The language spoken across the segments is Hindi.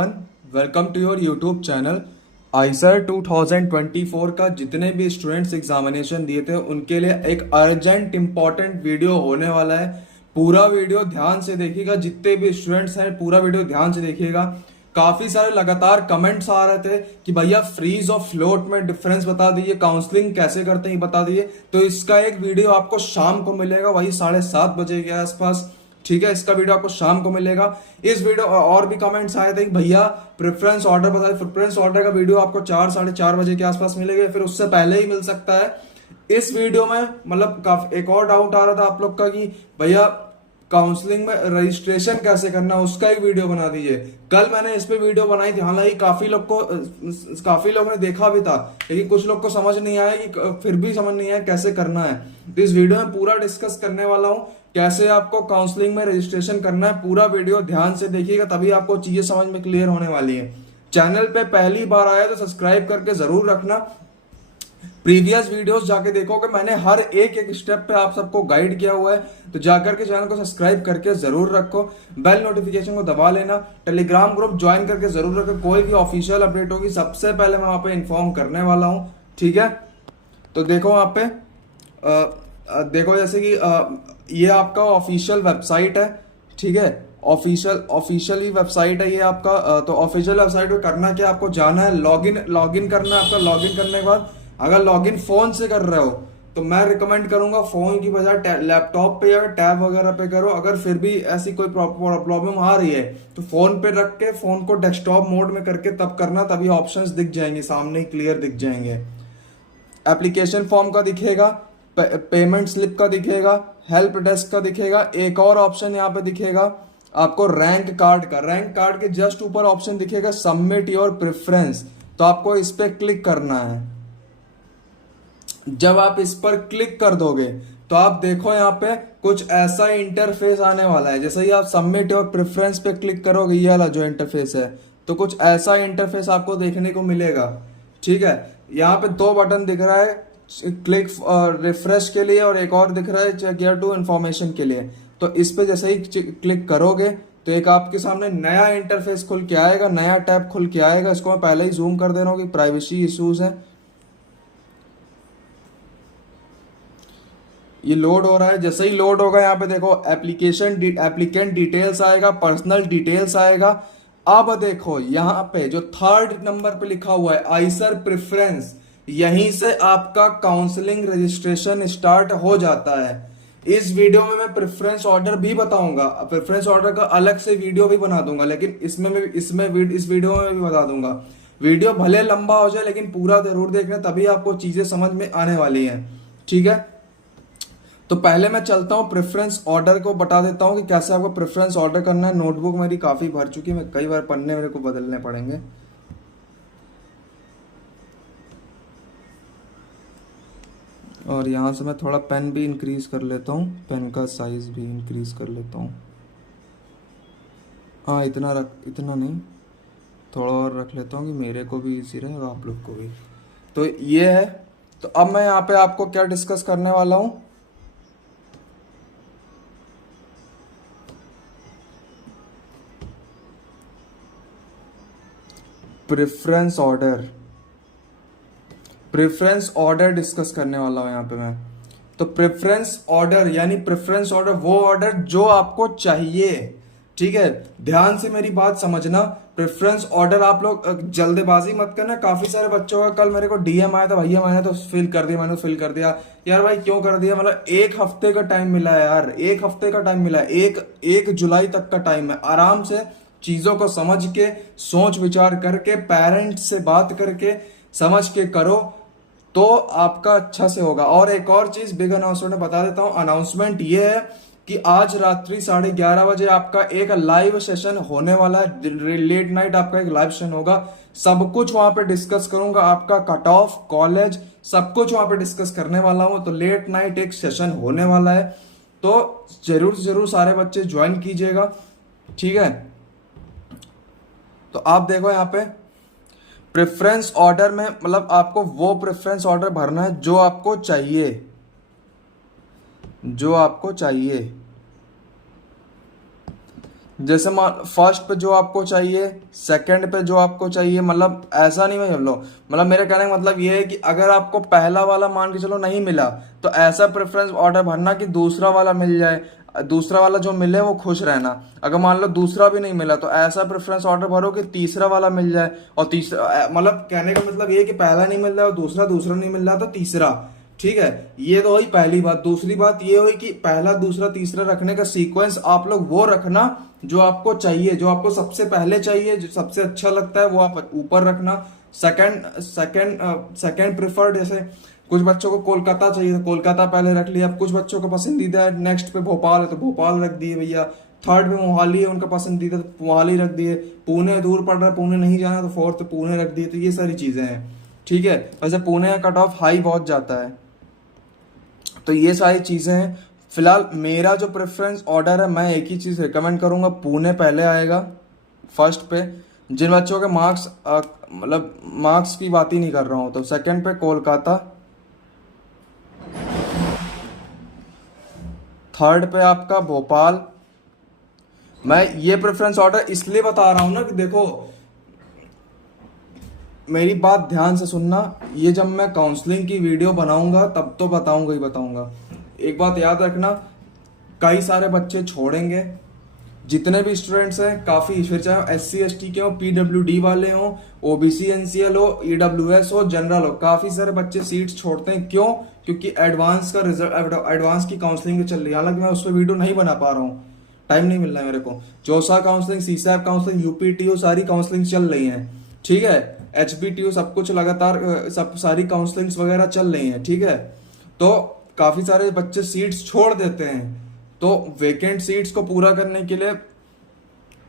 Welcome to your YouTube channel. IISER 2024 का जितने भी स्टूडेंट्स एग्जामिनेशन दिए थे उनके लिए एक अर्जेंट इंपॉर्टेंट वीडियो होने वाला है। पूरा वीडियो ध्यान से देखिएगा, जितने भी स्टूडेंट्स हैं पूरा वीडियो ध्यान से देखिएगा। काफी सारे लगातार कमेंट्स आ रहे थे कि भैया फ्रीज और फ्लोट में डिफरेंस बता दीजिए, काउंसलिंग कैसे करते हैं बता दीजिए। तो इसका एक वीडियो आपको शाम को मिलेगा, वही 7:30 बजे के आसपास। ठीक है, इसका वीडियो आपको शाम को मिलेगा। इस वीडियो और भी कमेंट्स आए थे कि भैया प्रेफरेंस ऑर्डर बताइए। प्रेफरेंस ऑर्डर का वीडियो आपको 4-4:30 बजे के आसपास मिलेगा, फिर उससे पहले ही मिल सकता है। इस वीडियो में मतलब काफी एक और डाउट आ रहा था आप लोग का कि भैया काउंसलिंग में रजिस्ट्रेशन कैसे करना, उसका एक वीडियो बना दीजिए। कल मैंने इस पे वीडियो बनाई थी, हालांकि काफी लोगों ने देखा भी था, लेकिन कुछ लोग को समझ नहीं आया कि फिर भी समझ नहीं आया कैसे करना है। तो इस वीडियो में पूरा डिस्कस करने वाला हूँ कैसे आपको काउंसलिंग में रजिस्ट्रेशन करना है। पूरा वीडियो ध्यान से देखिएगा, तभी आपको चीजें समझ में क्लियर होने वाली है। चैनल पे पहली बार आया तो सब्सक्राइब करके जरूर रखना। प्रीवियस वीडियोस जाके देखो कि मैंने हर एक एक स्टेप पे आप सबको गाइड किया हुआ है, तो जाकर के चैनल को सब्सक्राइब करके जरूर रखो। बेल नोटिफिकेशन को दबा लेना। टेलीग्राम ग्रुप ज्वाइन करके जरूर रखो, कोई भी ऑफिशियल अपडेट होगी सबसे पहले मैं वहां पे इन्फॉर्म करने वाला हूं। ठीक है, तो देखो वहां पे देखो जैसे कि ये आपका ऑफिशियल वेबसाइट है। ठीक है, ऑफिशियल ही वेबसाइट है ये आपका। तो ऑफिशियल वेबसाइट पे करना क्या, आपको जाना है, लॉगिन करना है। आपका लॉगिन करने के बाद अगर लॉगिन फोन से कर रहे हो तो मैं रिकमेंड करूंगा फोन की बजाय लैपटॉप पे या टैब वगैरह पे करो। अगर फिर भी ऐसी कोई प्रॉब्लम आ रही है तो फोन पे रख के फोन को डेस्कटॉप मोड में करके तब करना, तभी ऑप्शंस दिख जाएंगे सामने, क्लियर दिख जाएंगे। एप्लीकेशन फॉर्म का दिखेगा, पेमेंट स्लिप का दिखेगा, हेल्प डेस्क का दिखेगा। एक और ऑप्शन यहाँ पे दिखेगा आपको रैंक कार्ड का। रैंक कार्ड के जस्ट ऊपर ऑप्शन दिखेगा सबमिट योर प्रेफरेंस, तो आपको इस पे क्लिक करना है। जब आप इस पर क्लिक कर दोगे तो आप देखो यहाँ पे कुछ ऐसा इंटरफेस आने वाला है। जैसे ही आप सबमिट योर प्रेफरेंस पे क्लिक करोगे, ये वाला जो इंटरफेस है, तो कुछ ऐसा इंटरफेस आपको देखने को मिलेगा। ठीक है, यहाँ पे दो बटन दिख रहा है, क्लिक रिफ्रेश के लिए, और एक और दिख रहा है चेक योर टू इन्फॉर्मेशन के लिए। तो इस पे जैसे ही क्लिक करोगे तो एक आपके सामने नया इंटरफेस खुल के आएगा, नया टैब खुल के आएगा। इसको मैं पहले ही जूम कर दे रहा हूँ कि प्राइवेसी इश्यूज है। ये लोड हो रहा है, जैसे ही लोड होगा यहाँ पे देखो एप्लीकेंट डिटेल्स आएगा, पर्सनल डिटेल्स आएगा। अब देखो यहाँ पे जो 3rd नंबर पे लिखा हुआ है आईसर प्रेफरेंस, यहीं से आपका काउंसलिंग रजिस्ट्रेशन स्टार्ट हो जाता है। इस वीडियो में मैं प्रेफरेंस ऑर्डर भी बताऊंगा, प्रेफरेंस ऑर्डर का अलग से वीडियो भी बना दूंगा, लेकिन इस वीडियो में भी बता दूंगा। वीडियो भले लंबा हो जाए लेकिन पूरा जरूर देखना, तभी आपको चीजें समझ में आने वाली हैं। ठीक है, तो पहले मैं चलता हूँ प्रेफरेंस ऑर्डर को बता देता हूँ कि कैसे आपको प्रेफरेंस ऑर्डर करना है। नोटबुक मेरी काफी भर चुकी है, मैं कई बार पन्ने मेरे को बदलने पड़ेंगे। और यहाँ से मैं थोड़ा पेन भी इंक्रीज कर लेता हूँ, पेन का साइज भी इंक्रीज कर लेता हूँ। हाँ, इतना नहीं, थोड़ा और रख लेता हूँ कि मेरे को भी इजी रहे और आप लोग को भी। तो ये है। तो अब मैं यहाँ पे आपको क्या डिस्कस करने वाला हूँ, प्रेफरेंस ऑर्डर डिस्कस करने वाला हूं यहाँ पे मैं। तो प्रेफरेंस ऑर्डर यानी प्रेफरेंस ऑर्डर वो ऑर्डर जो आपको चाहिए। ठीक है, ध्यान से मेरी बात समझना। प्रेफरेंस ऑर्डर आप लोग जल्दबाजी मत करना। काफी सारे बच्चों का कल मेरे को डीएम आया था, भैया मैंने तो फिल कर दिया, मैंने फिल कर दिया। यार भाई क्यों कर दिया, मतलब 1 हफ्ते का टाइम मिला है यार, 1 हफ्ते का टाइम मिला है, 1 जुलाई तक का टाइम है। आराम से चीजों को समझ के, सोच विचार करके, पेरेंट्स से बात करके समझ के करो तो आपका अच्छा से होगा। और एक और चीज बिग अनाउंसमेंट बता देता हूं। अनाउंसमेंट ये है कि आज रात्रि 11:30 बजे आपका एक लाइव सेशन होने वाला है। लेट नाइट आपका एक लाइव सेशन होगा। सब कुछ वहां पे डिस्कस करूंगा, आपका कट ऑफ, कॉलेज, सब कुछ वहां पे डिस्कस करने वाला हूं। तो लेट नाइट एक सेशन होने वाला है, तो जरूर से जरूर सारे बच्चे ज्वाइन कीजिएगा। ठीक है, तो आप देखो यहाँ पे प्रेफरेंस ऑर्डर में मतलब आपको वो प्रेफरेंस ऑर्डर भरना है जो आपको चाहिए, जैसे फर्स्ट पे जो आपको चाहिए, सेकंड पे जो आपको चाहिए, मतलब ऐसा नहीं है लो, मतलब मेरे कहने का मतलब ये है कि अगर आपको पहला वाला मान के चलो नहीं मिला तो ऐसा प्रेफरेंस ऑर्डर भरना कि दूसरा वाला मिल जाए, दूसरा वाला जो मिले वो खुश रहना। अगर मान लो दूसरा भी नहीं मिला तो ऐसा प्रेफरेंस ऑर्डर भरो कि तीसरा वाला मिल जाए, और तीसरा मतलब कहने का मतलब ये है कि पहला नहीं मिल रहा और दूसरा, दूसरा नहीं मिल रहा तो तीसरा। ठीक है, ये तो हुई पहली बात। दूसरी बात ये हुई कि पहला दूसरा तीसरा रखने का सीक्वेंस आप लोग वो रखना जो आपको चाहिए, जो आपको सबसे पहले चाहिए, जो सबसे अच्छा लगता है वो आप ऊपर रखना। सेकंड सेकंड सेकंड प्रेफर्ड, जैसे कुछ बच्चों को कोलकाता चाहिए तो कोलकाता पहले रख लिया। अब कुछ बच्चों को पसंदीदा है नेक्स्ट पे भोपाल है तो भोपाल रख दिए भैया। थर्ड पे मोहाली है उनका पसंदीदा तो मोहाली रख दिए। पुणे दूर पड़ रहा है, पुणे नहीं जाना तो फोर्थ पे पुणे रख दिए। तो ये सारी चीजें हैं। ठीक है, वैसे पुणे का कट ऑफ हाई बहुत जाता है। तो ये सारी चीजें हैं। फिलहाल मेरा जो प्रेफरेंस ऑर्डर है, मैं एक ही चीज रिकमेंड करूंगा, पुणे पहले आएगा फर्स्ट पे। जिन बच्चों के मार्क्स मतलब मार्क्स की बात ही नहीं कर रहा हूं, तो सेकंड पे कोलकाता, थर्ड पे आपका भोपाल। मैं ये प्रेफरेंस ऑर्डर इसलिए बता रहा हूं ना कि देखो, मेरी बात ध्यान से सुनना, ये जब मैं काउंसलिंग की वीडियो बनाऊंगा तब तो बताऊंगा ही बताऊंगा। एक बात याद रखना, कई सारे बच्चे छोड़ेंगे, जितने भी स्टूडेंट्स हैं काफी, फिर चाहे SC ST के हो, PWD वाले हो, OBC NCL हो, EWS हो, जनरल हो, काफी सारे बच्चे सीट्स छोड़ते हैं। क्यों? क्योंकि एडवांस का रिजल्ट, एडवांस की काउंसलिंग चल रही है। हालांकि मैं उस पर वीडियो नहीं बना पा रहा हूँ, टाइम नहीं मिल रहा है मेरे को। जोसा काउंसलिंग, CSAT काउंसलिंग, UPTU सारी काउंसलिंग चल रही है। ठीक है, HBTU सब कुछ लगातार, सब सारी काउंसलिंग्स वगैरह चल रही हैं। ठीक है, तो काफी सारे बच्चे सीट्स छोड़ देते हैं। तो वेकेंट सीट्स को पूरा करने के लिए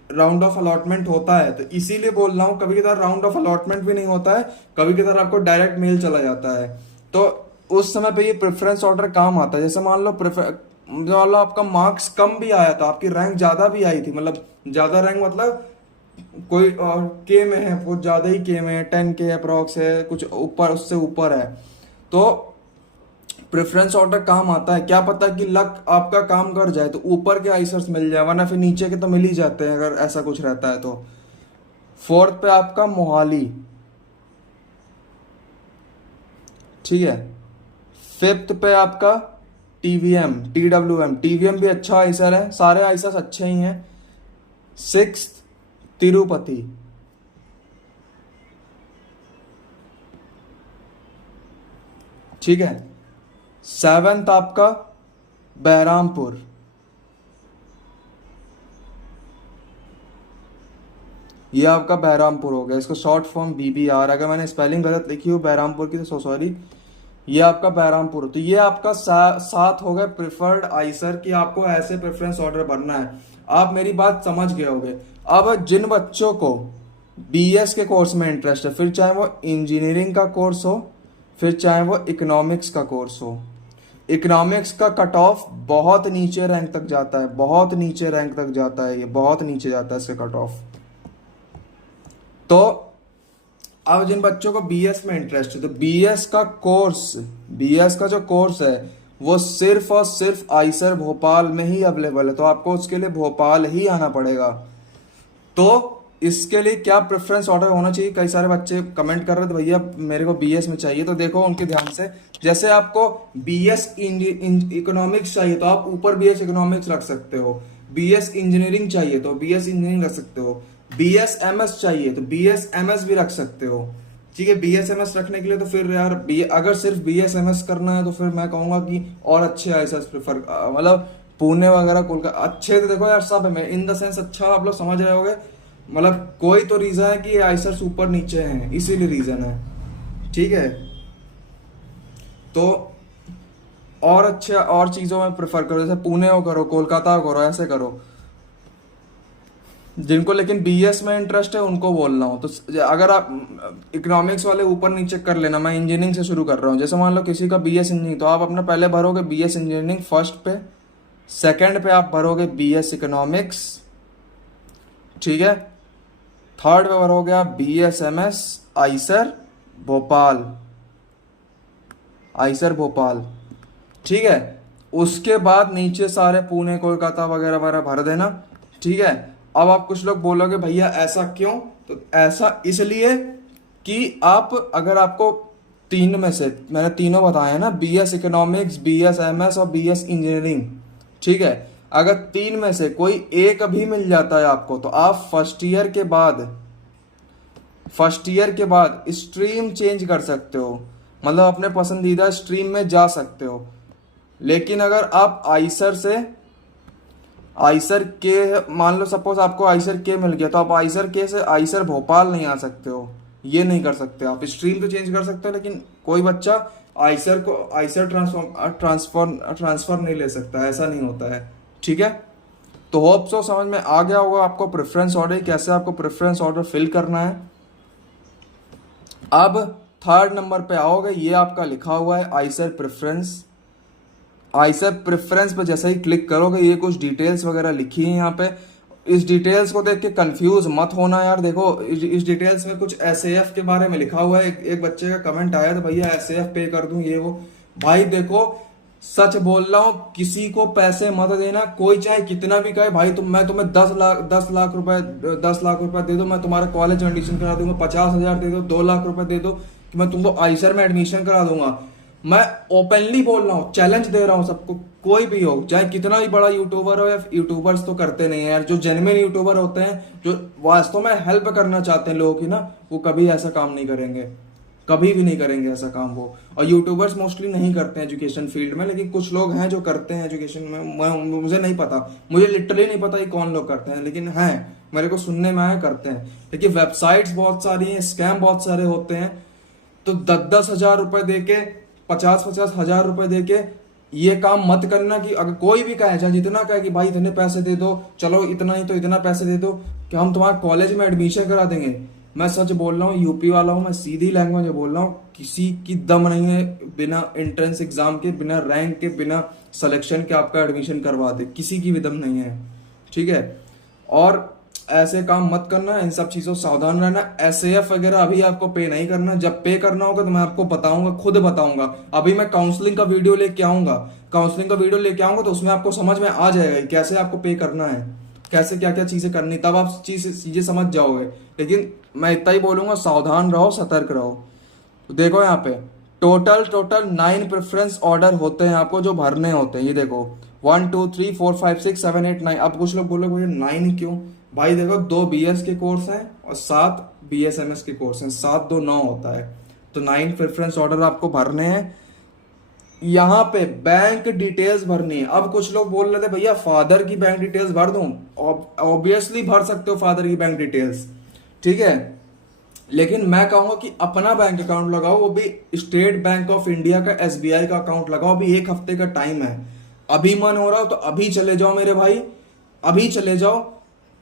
राउंड ऑफ अलॉटमेंट होता है। तो इसीलिए बोल रहा हूँ, कभी कभार राउंड ऑफ अलॉटमेंट भी नहीं होता है, कभी कभार आपको डायरेक्ट मेल चला जाता है। तो उस समय पे ये प्रेफरेंस ऑर्डर काम आता है। जैसे मान लो आपका मार्क्स कम भी आया था, आपकी रैंक ज्यादा भी आई थी, मतलब ज्यादा रैंक मतलब कोई के में है, वो ज्यादा ही के में है, 10K अप्रोक्स है, कुछ ऊपर उससे ऊपर है, तो प्रेफरेंस ऑर्डर काम आता है। क्या पता कि लक आपका काम कर जाए तो ऊपर के आइसर्स मिल जाए, वरना फिर नीचे के तो मिल ही जाते हैं अगर ऐसा कुछ रहता है तो। फोर्थ पे आपका मोहाली। ठीक है, फिफ्थ पे आपका TWM भी अच्छा आइसर है, सारे आइसर्स अच्छे ही हैं। सिक्स तिरुपति। ठीक है, सेवेंथ आपका बहरामपुर। ये आपका बहरामपुर हो गया, इसका शॉर्ट फॉर्म BBR। अगर मैंने स्पेलिंग गलत लिखी हो बहरामपुर की तो सॉरी। ये आपका बहरामपुर। तो ये आपका सात हो गए प्रिफर्ड आइसर की, आपको ऐसे प्रेफरेंस ऑर्डर भरना है। आप मेरी बात समझ गए होगे। अब जिन बच्चों को BS के कोर्स में इंटरेस्ट है, फिर चाहे वो इंजीनियरिंग का कोर्स हो, फिर चाहे वो इकोनॉमिक्स का कोर्स हो, इकोनॉमिक्स का कट ऑफ बहुत नीचे रैंक तक जाता है, बहुत नीचे रैंक तक जाता है, ये बहुत नीचे जाता है इसका कट ऑफ। तो अब जिन बच्चों को BS में इंटरेस्ट है, तो BS का कोर्स, BS का जो कोर्स है वो सिर्फ और सिर्फ आइसर भोपाल में ही अवेलेबल है। तो आपको उसके लिए भोपाल ही आना पड़ेगा। तो इसके लिए क्या प्रेफरेंस ऑर्डर होना चाहिए? कई सारे बच्चे कमेंट कर रहे थे भैया मेरे को BS में चाहिए। तो देखो उनके ध्यान से, जैसे आपको BS इकोनॉमिक्स चाहिए तो आप ऊपर BS इकोनॉमिक्स रख सकते हो। BS इंजीनियरिंग चाहिए तो BS इंजीनियरिंग रख सकते हो। BS MS चाहिए तो BS MS भी रख सकते हो। ठीक है, BS MS रखने के लिए तो फिर यार अगर सिर्फ BS MS करना है तो फिर मैं कहूंगा कि और अच्छे आईएसएस प्रेफर, मतलब पुणे वगैरह कोलकाता अच्छे। तो देखो यार सब है इन द सेंस, अच्छा आप लोग समझ रहे होगे, मतलब कोई तो रीजन है कि आईएसएस ऊपर नीचे हैं, इसीलिए रीजन है। ठीक है, तो और अच्छे और चीजों में प्रेफर करो, जैसे पुणे को करो, कोलकाता को करो, ऐसे करो। जिनको लेकिन BS में इंटरेस्ट है उनको बोल रहा हूँ। तो अगर आप इकोनॉमिक्स वाले ऊपर नीचे कर लेना, मैं इंजीनियरिंग से शुरू कर रहा हूँ। जैसे मान लो किसी का BS इंजीनियरिंग, तो आप अपना पहले भरोगे BS इंजीनियरिंग फर्स्ट पे, सेकंड पे आप भरोगे BS इकोनॉमिक्स। ठीक है, थर्ड पे भरोगे आप BS MS Eicher Bhopal, Eicher Bhopal. ठीक है, उसके बाद नीचे सारे पुणे कोलकाता वगैरह वगैरह भर देना। ठीक है, अब आप कुछ लोग बोलोगे भैया ऐसा क्यों, तो ऐसा इसलिए कि आप, अगर आपको तीन में से मैंने तीनों बताए हैं ना, बीएस इकोनॉमिक्स, बीएस एमएस और बीएस इंजीनियरिंग, ठीक है, अगर तीन में से कोई एक भी मिल जाता है आपको, तो आप फर्स्ट ईयर के बाद स्ट्रीम चेंज कर सकते हो, मतलब अपने पसंदीदा स्ट्रीम में जा सकते हो। लेकिन अगर आप आइसर के, मान लो सपोज आपको आइसर के मिल गया, तो आप आइसर के से आइसर भोपाल नहीं आ सकते हो, ये नहीं कर सकते। आप स्ट्रीम तो चेंज कर सकते हो, लेकिन कोई बच्चा आइसर ट्रांसफर नहीं ले सकता, ऐसा नहीं होता है, ठीक है। तो होप सो समझ में आ गया होगा आपको प्रेफरेंस ऑर्डर, कैसे आपको प्रेफरेंस ऑर्डर फिल करना है। अब थर्ड नंबर पे आओगे, ये आपका लिखा हुआ है आइसर प्रेफरेंस। आइसर प्रेफरेंस पे जैसे ही क्लिक करोगे, ये कुछ डिटेल्स वगैरह लिखी है यहाँ पे। इस डिटेल्स को देख के कंफ्यूज मत होना यार। देखो इस डिटेल्स में कुछ एसएएफ के बारे में लिखा हुआ है। एक बच्चे का कमेंट आया था, भैया एसएएफ पे कर दूं ये वो। भाई देखो सच बोल रहा हूँ, किसी को पैसे मत देना, कोई चाहे कितना भी कहे। भाई मैं तुम्हें 10 लाख रुपए दे दो, मैं तुम्हारा कॉलेज में एडमिशन करा दूंगा। 50,000 दे दो, 2 लाख रुपए दे दो कि मैं तुमको आइसर में एडमिशन करा दूंगा। मैं ओपनली बोल रहा हूँ, चैलेंज दे रहा हूँ सबको, कोई भी हो, चाहे कितना भी बड़ा यूट्यूबर हो। या यूट्यूबर्स तो करते नहीं है यार, जो जेन्युइन यूट्यूबर होते हैं, जो वास्तव में हेल्प करना चाहते हैं लोगों की ना, वो कभी ऐसा काम नहीं करेंगे, कभी भी नहीं करेंगे ऐसा काम वो। और यूट्यूबर्स मोस्टली नहीं करते हैं एजुकेशन फील्ड में, लेकिन कुछ लोग हैं जो करते हैं एजुकेशन में। मुझे नहीं पता, मुझे लिटरली नहीं पता ये कौन लोग करते हैं, लेकिन हैं, मेरे को सुनने में आया करते हैं। लेकिन वेबसाइट्स बहुत सारी हैं, स्कैम बहुत सारे होते हैं। तो 10-10 हजार रुपए देके, 50-50 हजार रुपए देके ये काम मत करना। कि अगर कोई भी कहे, चाहे जितना कहे कि भाई इतने पैसे दे दो, चलो इतना ही तो इतना पैसे दे दो कि हम तुम्हारे कॉलेज में एडमिशन करा देंगे। मैं सच बोल रहा हूँ, यूपी वाला हूँ मैं, सीधी लैंग्वेज में बोल रहा हूँ, किसी की दम नहीं है बिना एंट्रेंस एग्जाम के, बिना रैंक के, बिना सिलेक्शन के आपका एडमिशन करवा दे, किसी की भी दम नहीं है, ठीक है। और ऐसे काम मत करना, इन सब चीजों से सावधान रहना। एसएएफ वगैरह अभी आपको पे नहीं करना, जब पे करना होगा तो मैं आपको बताऊंगा, खुद बताऊंगा। अभी मैं काउंसलिंग का वीडियो लेके आऊंगा, तो उसमें आपको समझ में आ जाएगा कि कैसे आपको पे करना है, कैसे क्या क्या चीजें करनी, तब आप चीजें समझ जाओगे। लेकिन मैं इतना ही बोलूंगा, सावधान रहो, सतर्क रहो। तो देखो यहाँ पे टोटल 9 प्रेफरेंस ऑर्डर होते हैं आपको जो भरने होते हैं। ये देखो 1 2 3 4 5 6 7 8 9। अब कुछ लोग बोलोगे भैया 9 क्यों? भाई देखो 2 बीएस के कोर्स हैं और 7 बीएसएमएस के कोर्स हैं, 7 2 9 होता है। तो 9 प्रेफरेंस ऑर्डर आपको भरने हैं। यहाँ पे बैंक डिटेल्स भरनी है। अब कुछ लोग बोल रहे थे भैया फादर की बैंक डिटेल्स भर दूं। ऑब्वियसली भर सकते हो फादर की बैंक डिटेल्स, ठीक है, लेकिन मैं कहूंगा कि अपना बैंक अकाउंट लगाओ, वो भी स्टेट बैंक ऑफ इंडिया का, एसबीआई का अकाउंट लगाओ। अभी 1 हफ्ते का टाइम है, अभी मन हो रहा हो तो अभी चले जाओ मेरे भाई, अभी चले जाओ।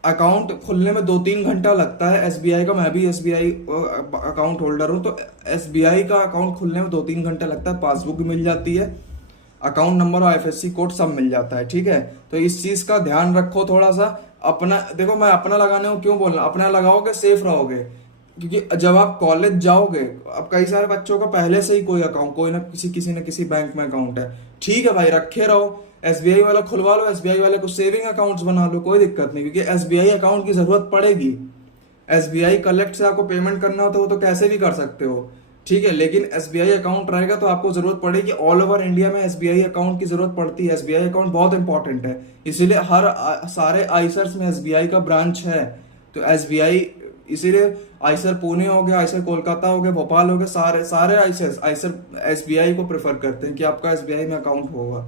अकाउंट खुलने में 2-3 घंटा लगता है एसबीआई का, मैं भी एसबीआई अकाउंट होल्डर हूं, तो एसबीआई का अकाउंट खुलने में 2-3 घंटा लगता है। पासबुक भी मिल जाती है, अकाउंट नंबर और आईएफएससी कोड सब मिल जाता है, ठीक है। तो इस चीज का ध्यान रखो थोड़ा सा अपना। देखो मैं अपना लगाने को क्यों बोल रहा हूं, अपना लगाओगे सेफ रहोगे, क्योंकि जब आप कॉलेज जाओगे, अब कई सारे बच्चों का पहले से ही कोई ना किसी बैंक में अकाउंट है, ठीक है भाई, रखे रहो। एसबीआई वाला खुलवा लो, एसबीआई वाले को सेविंग अकाउंट्स बना लो, कोई दिक्कत नहीं, क्योंकि एसबीआई अकाउंट की जरूरत पड़ेगी। एसबीआई कलेक्ट से आपको पेमेंट करना होता है, वो तो कैसे भी कर सकते हो, ठीक है, लेकिन एसबीआई अकाउंट रहेगा तो आपको जरूरत पड़ेगी। ऑल ओवर इंडिया में एसबीआई अकाउंट की जरूरत पड़ती है, एसबीआई अकाउंट बहुत इंपॉर्टेंट है, इसीलिए सारे आईसर्स में एसबीआई का ब्रांच है। तो एसबीआई, इसीलिए आईसर पुणे हो गया, आईसर कोलकाता हो गया, भोपाल हो गया, सारे आईसर एसबीआई को प्रेफर करते हैं कि आपका एसबीआई में अकाउंट होगा,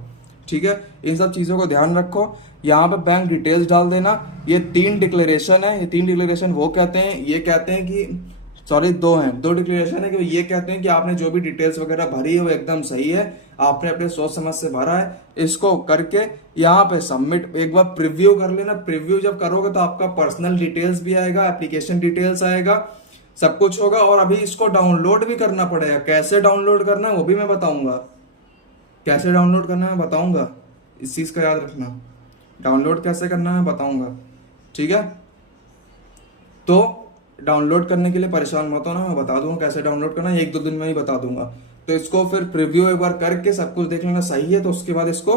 ठीक है। इन सब चीजों को ध्यान रखो। यहाँ पे बैंक डिटेल्स डाल देना। ये 3 डिक्लेरेशन है, ये 3 डिक्लेरेशन वो कहते हैं, ये कहते हैं कि सॉरी 2 हैं, 2 डिक्लेरेशन है कि ये कहते हैं कि आपने जो भी डिटेल्स वगैरह भरी है वो एकदम सही है, आपने अपने सोच समझ से भरा है। इसको करके यहाँ पे सबमिट एक बार प्रीव्यू कर लेना। प्रीव्यू जब करोगे तो आपका पर्सनल डिटेल्स भी आएगा, एप्लीकेशन डिटेल्स आएगा, सब कुछ होगा। और अभी इसको डाउनलोड भी करना पड़ेगा। कैसे डाउनलोड करना है वो भी मैं बताऊंगा, कैसे डाउनलोड करना है बताऊंगा, इस चीज का याद रखना। डाउनलोड कैसे करना है बताऊंगा, ठीक है। तो डाउनलोड करने के लिए परेशान मत होना, मैं बता दूंगा कैसे डाउनलोड करना है, 1-2 दिन में ही बता दूंगा। तो इसको फिर प्रीव्यू एक बार करके सब कुछ देख लेना सही है, तो उसके बाद इसको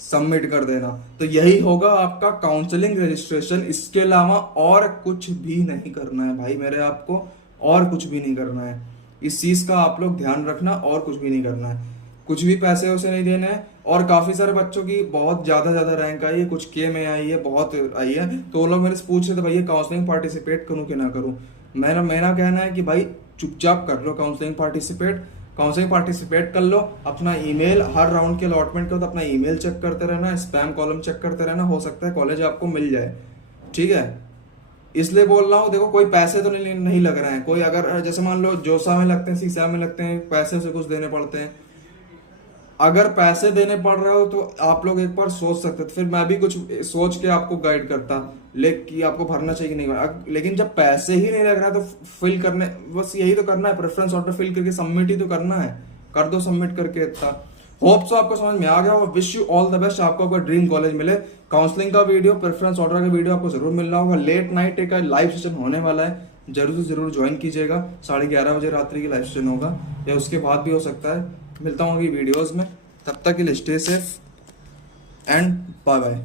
सबमिट कर देना। तो यही होगा आपका काउंसलिंग रजिस्ट्रेशन। इसके अलावा और कुछ भी नहीं करना है भाई मेरे, आपको और कुछ भी नहीं करना है। इस चीज का आप लोग ध्यान रखना, और कुछ भी नहीं करना है, कुछ भी पैसे उसे नहीं देने हैं। और काफी सारे बच्चों की बहुत ज्यादा ज्यादा रैंक आई है, कुछ के में आई है, बहुत आई है, तो वो लोग मेरे से पूछ रहे थे भैया काउंसलिंग पार्टिसिपेट करूं कि ना करूं। मेरा कहना है कि भाई चुपचाप कर लो काउंसलिंग पार्टिसिपेट। काउंसलिंग पार्टिसिपेट कर लो, अपना ईमेल हर राउंड के अलॉटमेंट का तो अपना ईमेल चेक करते रहना, स्पैम कॉलम चेक करते रहना, हो सकता है कॉलेज आपको मिल जाए। ठीक है, इसलिए बोल रहा हूँ, देखो कोई पैसे तो नहीं लग रहे हैं। कोई अगर जैसे मान लो जोसा में लगते हैं, सीसा में लगते हैं, पैसे से कुछ देने पड़ते हैं। अगर पैसे देने पड़ रहे हो तो आप लोग एक बार सोच सकते थे, फिर मैं भी कुछ सोच के आपको गाइड करता लेकिन आपको भरना चाहिए कि नहीं। लेकिन जब पैसे ही नहीं लग रहा तो फिल करने, बस यही तो करना है, प्रेफरेंस ऑर्डर फिल करके सबमिट ही तो करना है। कर दो सबमिट करके इतना। होप सो आपको समझ में आ गया, और wish you all the best, आपको आपका ड्रीम कॉलेज मिले। काउंसलिंग का वीडियो, प्रेफरेंस ऑर्डर का वीडियो आपको जरूर मिल रहा होगा। लेट नाइट एक लाइव सेशन होने वाला है, जरूर से जरूर ज्वाइन कीजिएगा। 11:30 बजे रात्रि की लाइव सेशन होगा, या उसके बाद भी हो सकता है। मिलता हूँ अभी वीडियोज में, तब तक के लिए stay safe and bye bye.